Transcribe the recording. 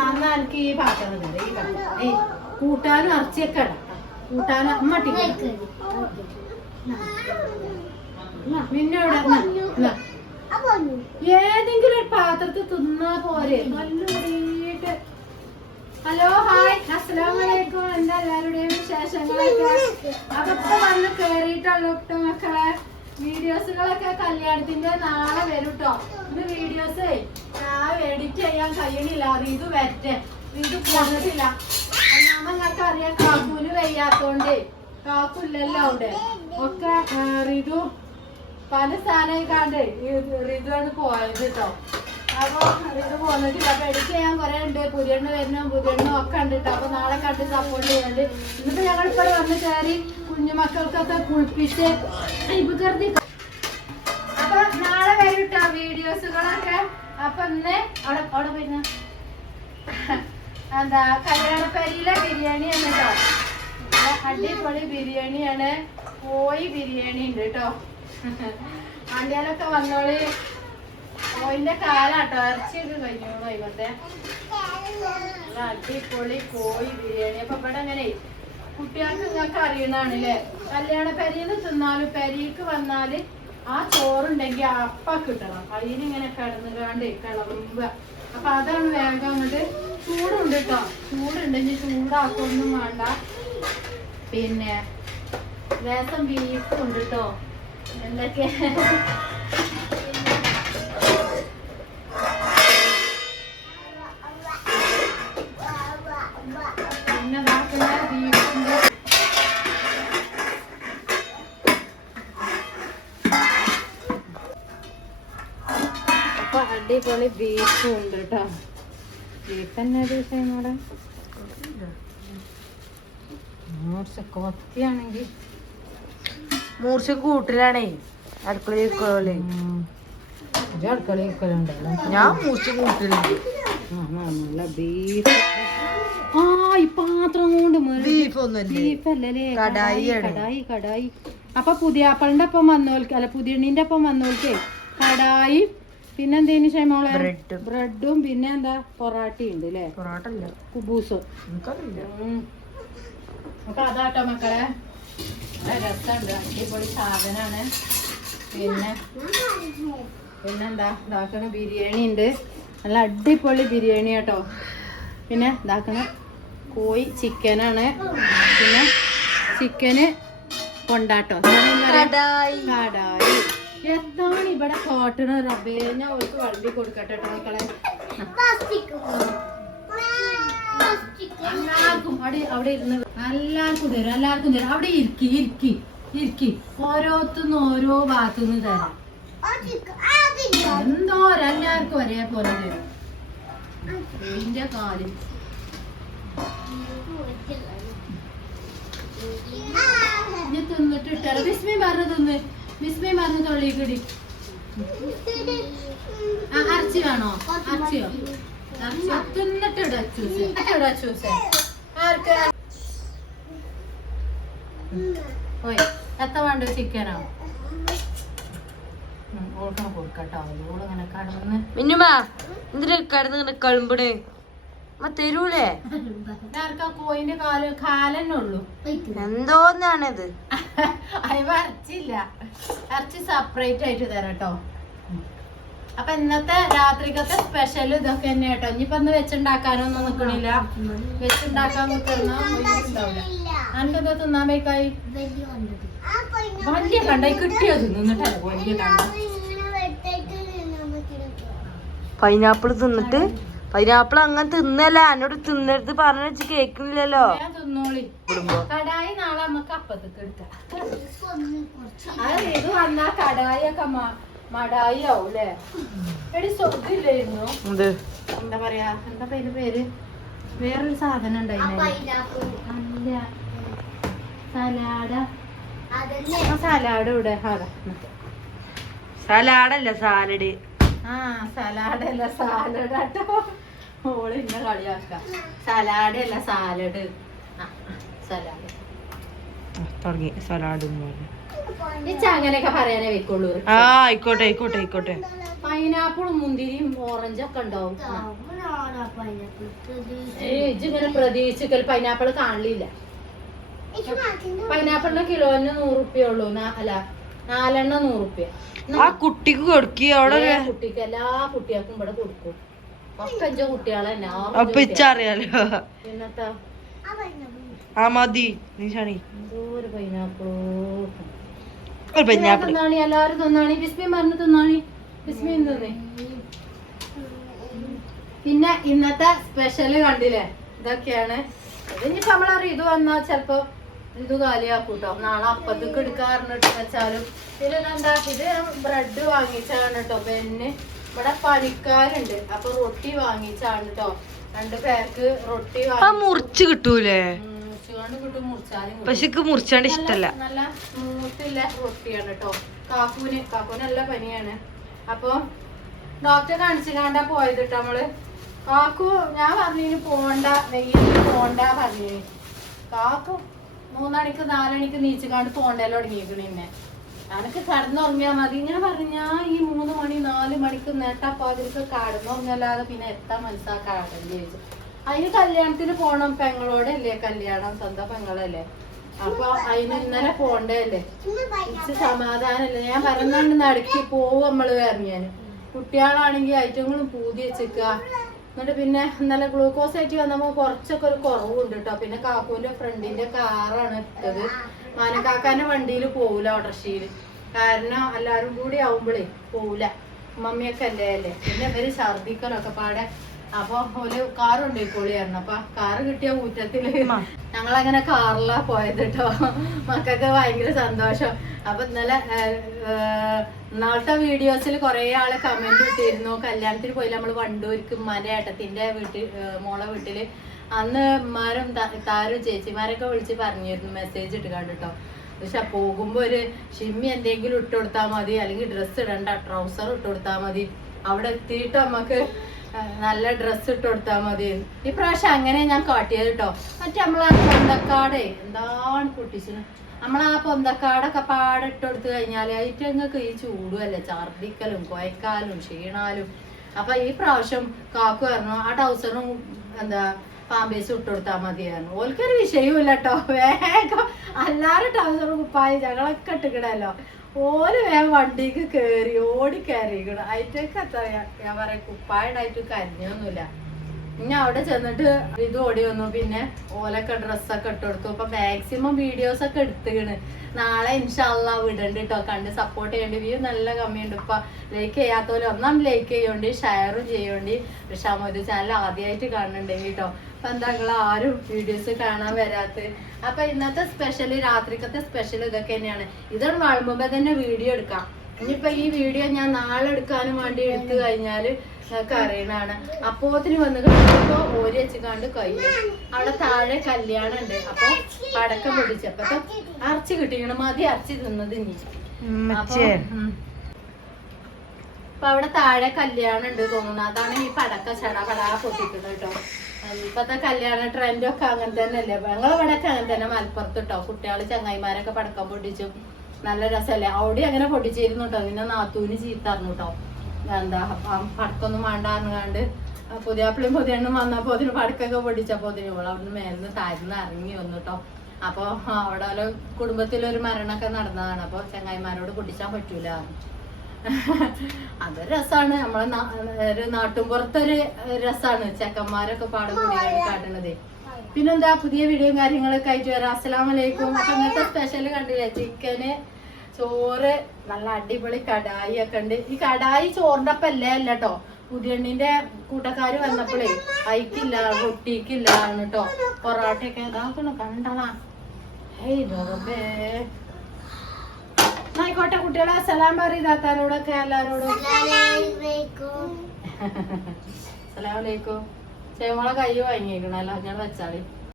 എനിക്ക് ഈ പാത്രം തരാം, ഈ പാത്രം. ഏയ് കൂട്ടാനും ഇറച്ചിയൊക്കെ ഇടാം. കൂട്ടാനും അമ്മട്ടി എന്നാ. ഏതെങ്കിലും ഒരു പാത്രത്തിൽ തിന്നാ പോരെ. നല്ലോട്ട് ഹലോ ഹായ്. അസ്സലാമലൈക്കും. എന്താ എല്ലാവരുടെയും വിശേഷങ്ങളൊക്കെ? അതൊക്കെ വന്ന് കേറിയിട്ടുള്ള മക്കളെ. വീഡിയോസുകളൊക്കെ കല്യാണത്തിന്റെ നാളെ വരും ഇത് വീഡിയോസ് ഞാൻ എഡിറ്റ് ചെയ്യാൻ കഴിയണില്ല. ഇത് വരട്ടെ. ഇത് പോന്നിട്ടില്ല ഒന്നാമത് നിങ്ങൾക്ക് അറിയാം കാക്കൂൽ വയ്യാത്തോണ്ട്. കാക്കൂല്ലല്ലോ അവിടെ. ഒക്കെ റിതു പല സ്ഥാനം കണ്ട് റിതുവാണ് പോയത് കേട്ടോ അപ്പൊ ഇത് പോന്നിട്ടില്ല അപ്പൊ എഡിറ്റ് ചെയ്യാൻ ഒക്കെ ഉണ്ട്. കേട്ടോ അപ്പൊ നാളെ സപ്പോർട്ട് ചെയ്യാണ്ട്. എന്നിട്ട് ഞങ്ങൾ ഇപ്പോൾ വന്ന് കയറി കുഞ്ഞുമക്കൾക്കൊക്കെ കുളിപ്പിച്ച് വികൃതി അപ്പൊ നാളെ എന്താ കല്യാണപ്പരിയിലെ ബിരിയാണിയാണ് കേട്ടോ അടിപൊളി ബിരിയാണിയാണ്. കോഴി ബിരിയാണി ഉണ്ട് കേട്ടോ ആണ്ടിയാലൊക്കെ വന്നോളി. കോഴിന്റെ കാലാട്ടോ ഇറച്ചിയൊക്കെ കഴിഞ്ഞോളൂ ഇവത്തെ അടിപൊളി കോഴി ബിരിയാണി. അപ്പൊ ഇവിടെ അങ്ങനെ കുട്ടികൾക്ക് നിങ്ങൾക്ക് അറിയണാണല്ലേ കല്യാണ പെരിന്ന് തിന്നാലും പെരിക്ക് വന്നാൽ ആ ചോറുണ്ടെങ്കിൽ അപ്പ കിട്ടണം. അതിനിങ്ങനെ കിടന്നുകാണ്ട് കിളമ്പുക. അപ്പൊ അതാണ് വേഗം അങ്ങോട്ട് ചൂടുണ്ട് കേട്ടോ ചൂടുണ്ടെങ്കിൽ ചൂടാക്കൊന്നും വേണ്ട. പിന്നെ ലേസം ബീഫും ഉണ്ട് കേട്ടോ എന്തൊക്കെ? അടിപൊളി ബീഫും ഉണ്ട് കേട്ടോ ബീഫ് തന്നെ ദിവസം അവിടെ കുറച്ച് കൊത്തിയാണെങ്കിൽ മൂർച്ച കൂട്ടിലാണേ. അടുക്കളയിൽ അപ്പൊ അടുക്കളയിൽ വെക്കലുണ്ടല്ലോ ഞാൻ മൂർച്ച കൂട്ടിലുണ്ട് ആ, ആ, നല്ല ബീഫ്. ആ ഈ പാത്രം കൊണ്ട് ബീഫ് ഒന്നുമില്ലേ ബീഫല്ലേ കടായി കടായി കടായി. അപ്പൊ പുതിയാപ്പളിന്റെ ഒപ്പം വന്നോൽക്ക് അല്ല പുതിയണ്ണിന്റെ ഒപ്പം വന്നോൽക്കേ കടായി പിന്നെന്തേനു മോളെ? ബ്രെഡും. ബ്രെഡും പിന്നെ എന്താ പൊറാട്ടയും ഉണ്ട് അല്ലേ പൊറോട്ട അല്ല കുബൂസും. അപ്പൊ അതാട്ടോ മക്കളെ. രസമുണ്ട്. അടിപൊളി സാധനമാണ് പിന്നെ പിന്നെന്താ? ഇതാക്കണ ബിരിയാണി ഉണ്ട്. നല്ല അടിപൊളി ബിരിയാണി കേട്ടോ. പിന്നെ ഇതാക്കണ കോഴി ചിക്കനാണ്. പിന്നെ ചിക്കന് കൊണ്ടാട്ടോ. കടായി. കടായി. എന്താണ് ഇവിടെ കോട്ടണ റബ്ബേ? ഞാൻ അവർക്ക് വളമ്പി കൊടുക്കട്ടെ കേട്ടോ മക്കളെ. എല്ലാവർക്കും അവിടെ അവിടെ ഇരുന്ന് എല്ലാവർക്കും തരും എല്ലാവർക്കും തരും. അവിടെ ഇരിക്കി ഇരിക്കി ഇരിക്കി. ഓരോത്തുനിന്ന് ഓരോ ഭാഗത്തുനിന്ന് തരാം. എന്തോ എല്ലാവർക്കും ഒരേപോലെ തരും. എന്റെ കാൽ ഇനി തിന്നിട്ട് വിസ്മി പറഞ്ഞു തിന്ന്. വിസ്മി പറഞ്ഞു തൊള്ളിക്കിടി ആ അർച്ചി വേണോ? അർച്ചിയോ? തിന്നിട്ട് ഇടാ കൊടുക്കട്ടോ. കടന്ന് മിന്നുമാ എന്തിനാ കിടന്ന് കളുമ്പണേ? അമ്മ തരൂലേ? കോയിന്റെ കാൽ കാലന്നെ ഉള്ളൂ. എന്തോന്നാണിത്? അയവ ഇറച്ചില്ല ഇറച്ചി സെപ്പറേറ്റ് ആയിട്ട് തരാം കേട്ടോ. അപ്പൊ ഇന്നത്തെ രാത്രിക്കത്തെ സ്പെഷ്യൽ ഇതൊക്കെ തന്നെ കേട്ടോ. ഇനിയിപ്പൊ ഒന്ന് വെച്ചുണ്ടാക്കാനൊന്നും നിക്കണില്ല. വെച്ചുണ്ടാക്കാൻ ഉണ്ടാവില്ല എനിക്കെന്താ തിന്നാൻ വയ്ക്കായി? വലിയ കണ്ടായി കിട്ടിയോ തിന്നിട്ട് വലിയ കണ്ട? പൈനാപ്പിൾ തിന്നിട്ട് പൈനാപ്പിൾ അങ്ങനെ തിന്നല്ല? എന്നോട് തിന്നരുത് പറഞ്ഞു വെച്ച് കേക്കുന്നില്ലല്ലോ ഞാൻ തിന്നോളി. കടായി നാളെ നമുക്ക് അപ്പത്തേക്ക് എടുക്കാം. ഇത് വന്നാ കടായി ഒക്കെ മടായി ആവും അല്ലേ എടി എന്താ? പറയാ? എന്താ പേര് പേര്? വേറൊരു സാധനം ഉണ്ടായിരുന്നു സലാഡ്. ആ സലാഡ് ഇവിടെ. സലാഡല്ല സാലഡ്? ആ സലാഡ് അല്ല സാലഡ് കേട്ടോ ഓൾ ഇന്ന കളിയാക്ക. സലാഡ് അല്ല സാലഡ്. ആ സലാഡ്. തുടങ്ങി. സലാഡ് ഇച്ച അങ്ങനെയൊക്കെ പറയാനേ വെക്കുള്ളൂ. ആ ആയിക്കോട്ടെ ആയിക്കോട്ടെ ആയിക്കോട്ടെ. പൈനാപ്പിളും മുന്തിരിയും ഓറഞ്ചും ഒക്കെ ഉണ്ടാവും ഇങ്ങനെ പ്രതീക്ഷിക്കൽ പൈനാപ്പിൾ കാണില്ല. പൈനാപ്പിളിന് കിലോന് നൂറുപ്യ ഉള്ളൂ അല്ല നാലെണ്ണ നൂറുപ്യ ആ കുട്ടിക്ക് കൊടുക്കി അവിടെ. കുട്ടിക്ക് എല്ലാ കുട്ടികൾക്കും ഇവിടെ കൊടുക്കും. അപ്പൊ ഇച്ചറിയാലോ? ആ മതി നിശാണി എല്ലാരും തിന്നാണി? ബിസ്മി പറഞ്ഞ് തിന്നാണി. ബിസ്മി തിന്നേ. പിന്നെ ഇന്നത്തെ സ്പെഷ്യൽ കണ്ടില്ലേ? ഇതൊക്കെയാണ്. ഇതിനിപ്പോ നമ്മളറിയും ഇത് വന്നാ ചെലപ്പോ ഇത് കാലിയാക്കൂട്ടോ. നാളെ അപ്പത്തേക്ക് എടുക്കാറുണ്ട് വെച്ചാലും. പിന്നെ എന്താ ഇത് ബ്രെഡ് വാങ്ങിച്ചാണ് കേട്ടോ പിന്നെ. ഇവിടെ പണിക്കാരുണ്ട്. അപ്പൊ റൊട്ടി വാങ്ങിച്ചാണ് കേട്ടോ രണ്ട് പേർക്ക് റൊട്ടി ആ വാങ്ങി മുറിച്ച് കിട്ടൂലേ? പക്ഷെ മുറിച്ചാണ്ട് ഇഷ്ടല്ല. നല്ല- മൂത്തില്ല റൊട്ടിയാണ് കേട്ടോ കാക്കൂന് കാക്കൂന് നല്ല പനിയാണ്. അപ്പൊ ഡോക്ടറെ കാണിച്ചു കാണ്ടാ പോയത് കേട്ടോ നമ്മൾ. കാക്കു ഞാൻ പറഞ്ഞിന് പോണ്ട വെയിലിന് പോണ്ട പറഞ്ഞു കാക്കു മൂന്നണിക്ക് നാലണിക്ക് നീച്ചുകാണ്ട് പോണ്ടല്ലോ തുടങ്ങിയിരിക്കണ എന്നെ എനിക്ക് കടന്നുറങ്ങിയാ മതി. ഞാൻ പറഞ്ഞ ഈ മൂന്ന് മണി നാല് മണിക്ക് നേട്ടാപ്പാതിരിക്ക് കടന്നുറങ്ങല്ലാതെ പിന്നെ എത്താൻ മനസ്സാക്കാടല്ലേ ചോദിച്ചു. അതിന് കല്യാണത്തിന് പോണം പെങ്ങളോടല്ലേ? കല്യാണം സ്വന്തം പെങ്ങളല്ലേ? അപ്പൊ അതിന് ഇന്നലെ പോണ്ടല്ലേ സമാധാനല്ലേ? ഞാൻ പറഞ്ഞാണ്ട് നടക്കി പോവും നമ്മൾ പറഞ്ഞാന് കുട്ടികളാണെങ്കിൽ ഐറ്റങ്ങളും പൂതി വെച്ചേക്കുക എന്നിട്ട് പിന്നെ ഇന്നലെ ഗ്ലൂക്കോസ് ആയിട്ട് വന്നപ്പോ കുറച്ചൊക്കെ ഒരു കുറവുണ്ട് കേട്ടോ പിന്നെ കാക്കൂന്റെ ഫ്രണ്ടിന്റെ കാറാണ് എടുത്തത് മാനക്കാക്കാന്റെ വണ്ടിയിൽ പോവൂല ഓട്ടർഷീൽ കാരണം എല്ലാരും കൂടി ആവുമ്പോഴേ പോവില്ല മമ്മിയൊക്കെ അല്ലേ അല്ലേ? പിന്നെ ഇവർ ഛർദിക്കലൊക്കെ പാടെ അപ്പൊ ഒരു കാർ കൊണ്ടുപോയിക്കോളിയായിരുന്നു അപ്പൊ കാർ കിട്ടിയ ഊറ്റത്തിൽ ഞങ്ങളങ്ങനെ കാറിലാ പോയത് കേട്ടോ മക്കൾക്ക് ഭയങ്കര സന്തോഷം. അപ്പൊ ഇന്നലെ ഇന്നാളത്തെ വീഡിയോസിൽ കുറെ ആൾ കമന്റ് ഇട്ടിരുന്നു. കല്യാണത്തിന് പോയി നമ്മൾ വണ്ടൂർക്ക് ഉമ്മാന്റെ ഏട്ടത്തിന്റെ വീട്ടിൽ മോളെ വീട്ടിൽ. അന്ന് ഉമ്മാരും താരും ചേച്ചിമാരൊക്കെ വിളിച്ച് പറഞ്ഞിരുന്നു. മെസ്സേജ് ഇട്ട് കണ്ടിട്ടോ പക്ഷെ പോകുമ്പോ ഒരു ഷിമ്മി എന്തെങ്കിലും ഇട്ട് കൊടുത്താൽ മതി. അല്ലെങ്കിൽ ഡ്രസ്സ് ഇടണ്ട. ട്രൗസർ ഇട്ട് കൊടുത്താൽ മതി. അവിടെ എത്തിയിട്ട് നമുക്ക് നല്ല ഡ്രസ്സ് ഇട്ട് കൊടുത്താൽ മതി. ഇപ്രാവശ്യം അങ്ങനെ ഞാൻ കാട്ടിയത് കേട്ടോ മറ്റേ നമ്മളാ പൊന്തക്കാടെ എന്താണ് പൊട്ടിച്ചത്? നമ്മളാ പൊന്തക്കാടൊക്കെ പാടെ ഇട്ട് കൊടുത്തു കഴിഞ്ഞാൽ അതിറ്റങ്ങൾക്ക് ഈ ചൂടുമല്ലേ ഛർദിക്കലും കുഴക്കാലും ക്ഷീണാലും. അപ്പൊ ഈ പ്രാവശ്യം കാക്കു പറഞ്ഞു ആ ടൗസറും എന്താ പാമ്പേസും ഇട്ട് കൊടുത്താൽ മതിയായിരുന്നു ഓൽക്കൊരു വിഷയമില്ല കേട്ടോ വേഗം എല്ലാവരും ടൗസറും കുപ്പായി ഞങ്ങളൊക്കെ ഇട്ടിക്കണല്ലോ ഓൽ വേഗം വണ്ടിക്ക് കേറി ഓടി കയറിക്കണ അതിറ്റൊക്കെ അത്ര ഞാൻ പറയാം കുപ്പായിടായിട്ട് കരിഞ്ഞൊന്നുമില്ല. ഇനി അവിടെ ചെന്നിട്ട് ഇത് ഓടി വന്നു. പിന്നെ ഓലൊക്കെ ഡ്രസ്സൊക്കെ ഇട്ട് കൊടുത്തു. അപ്പൊ മാക്സിമം വീഡിയോസ് ഒക്കെ എടുത്തുകണ് നാളെ ഇൻഷാല്ല വിടണ്ട് കേട്ടോ കണ്ട് സപ്പോർട്ട് ചെയ്യേണ്ടി. വ്യൂ നല്ല കമ്മിയുണ്ട്. ഇപ്പൊ ലൈക്ക് ചെയ്യാത്തവരും ഒന്നാം ലൈക്ക് ചെയ്യോണ്ടി ഷെയറും ചെയ്യോണ്ടി. ഒരു ചാനൽ ആദ്യമായിട്ട് കാണുന്നുണ്ടെങ്കിൽ കേട്ടോ അപ്പൊ എന്താ നിങ്ങൾ ആരും വീഡിയോസ് കാണാൻ വരാത്ത? അപ്പൊ ഇന്നത്തെ സ്പെഷ്യൽ രാത്രിക്കത്തെ സ്പെഷ്യൽ ഇതൊക്കെ തന്നെയാണ്. ഇതാണ് വാഴുമ്പോ തന്നെ വീഡിയോ എടുക്കാം. ഇനിയിപ്പൊ ഈ വീഡിയോ ഞാൻ നാളെ എടുക്കാനും വേണ്ടി എടുത്തു കഴിഞ്ഞാൽ അറിയണാണ് അപ്പോത്തിന് വന്ന് കഴിഞ്ഞപ്പോ ഓരി വെച്ചുകാണ്ട് കഴിയും അവിടെ താഴെ കല്യാണം ഉണ്ട്. അപ്പൊ പടക്കം പൊടിച്ചപ്പോ അരച്ച് കിട്ടിക്കണം. മതി അരച്ച് തിന്നത് ഇനി. അപ്പൊ, അവിടെ താഴെ കല്യാണം ഉണ്ട് തോന്നുന്നു. അതാണ് ഈ പടക്ക ചട പടാ പൊട്ടിക്കുന്നത് കേട്ടോ. ഇപ്പത്തെ കല്യാണ ട്രെൻഡൊക്കെ അങ്ങനെ തന്നെ അല്ലേ ഞങ്ങളെ ഇവിടെ അങ്ങനെ തന്നെ മലപ്പുറത്ത് കേട്ടോ. കുട്ടികൾ ചങ്ങായിമാരൊക്കെ പടക്കം പൊട്ടിച്ചു. നല്ല രസമല്ലേ അവിടെ അങ്ങനെ പൊട്ടിച്ചിരുന്നു കേട്ടോ നിന്നെ നാത്തൂന് ചീത്തറിഞ്ഞു കേട്ടോ എന്താ പടക്കൊന്നും വേണ്ടാറുങ്ങാണ്ട് പുതിയാപ്പിളിയും പുതിയണ്ണും വന്നപ്പോ അതിന് പടക്കൊക്കെ പൊടിച്ചപ്പോ അതിന് ഇവൾ അവിടുന്ന് മേലിന്ന് താഴ്ന്ന് ഇറങ്ങി വന്നു കേട്ടോ അപ്പൊ അവിടെ ഒരു കുടുംബത്തിലൊരു മരണമൊക്കെ നടന്നതാണ്. അപ്പൊ ചങ്ങായിമാരോട് പൊട്ടിച്ചാൻ പറ്റൂല. അത് രസാണ്. നമ്മളെ ഒരു നാട്ടുമ്പുറത്തൊരു രസാണ്. ചെക്കന്മാരൊക്കെ പാടം കൂടി കാട്ടുന്നത് പിന്നെന്താ പുതിയ വീഡിയോയും കാര്യങ്ങളൊക്കെ ആയിട്ട് വരാം. അസ്സലാമലൈക്കും അപ്പൊ ഇന്നത്തെ സ്പെഷ്യൽ കണ്ടില്ലേ? ചിക്കന് ചോറ് നല്ല അടിപൊളി കടായി ഒക്കെ ഉണ്ട്. ഈ കടായി ചോറിന്റെ ഒപ്പം അല്ലേ അല്ല കേട്ടോ പുതിയണ്ണിന്റെ കൂട്ടക്കാര് വന്നപ്പോഴേ അയക്കില്ല റൊട്ടിക്കില്ല കേട്ടോ പൊറോട്ടയൊക്കെ ഇതാക്കണു കണ്ടളാ ആയിക്കോട്ടെ കുട്ടികളെ സലാം പറയതാത്താരോടൊക്കെ എല്ലാരോടും. സലാം സലാമലൈക്കും ചേമോളെ കൈ വാങ്ങിയേക്കണല്ലോ ഞാൻ വെച്ചാളി.